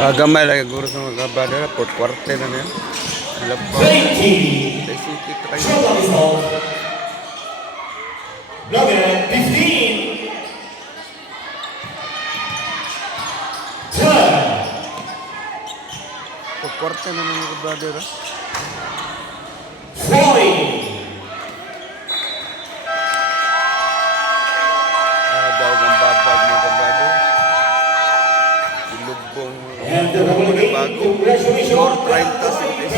Gamay lagi guru sa mga kabada, port kwarte na niya. Labaw. 20. Sikit tayo. Total result. Nugget 15. 10. Port kwarte na niya mga kabada. 40. Daw ang babag mga kabada. Ilubong. And the Republican, Bago. congratulations. Score 30 seconds.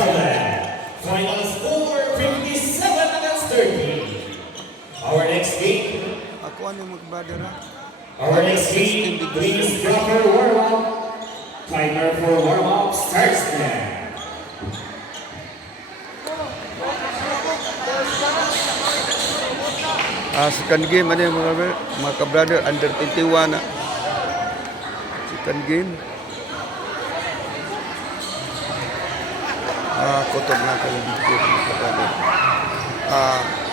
Final score 57 against 30. Our next game. Ako ano mga kabada ra? Our next game, please proper warm-up. Timer for warm-up starts now. Second game ano yung mga kabrother under 21 na. Second game. Kutob na kayo video mga kabrother.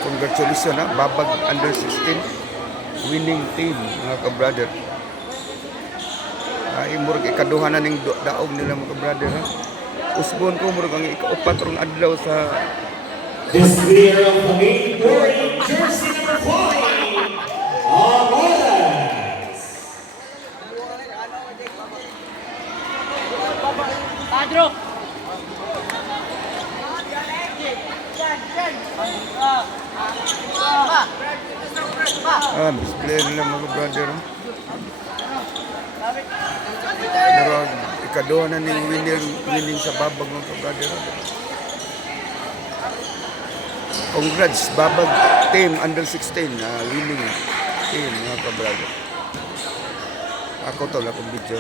Congratulations na babag under 16 winning team mga kabrother. Imurag ikaduha na ning daog nila mga kabrother ha. Usbon ko murag ang ikaupat rong adlaw sa This player of the game wearing jersey number 5, Amadas. Padro. display nila mga brother. Pero ikaduha na ning winning sa babag mga brother. Congrats babag team under 16 winning team mga brother. Ako to lang video.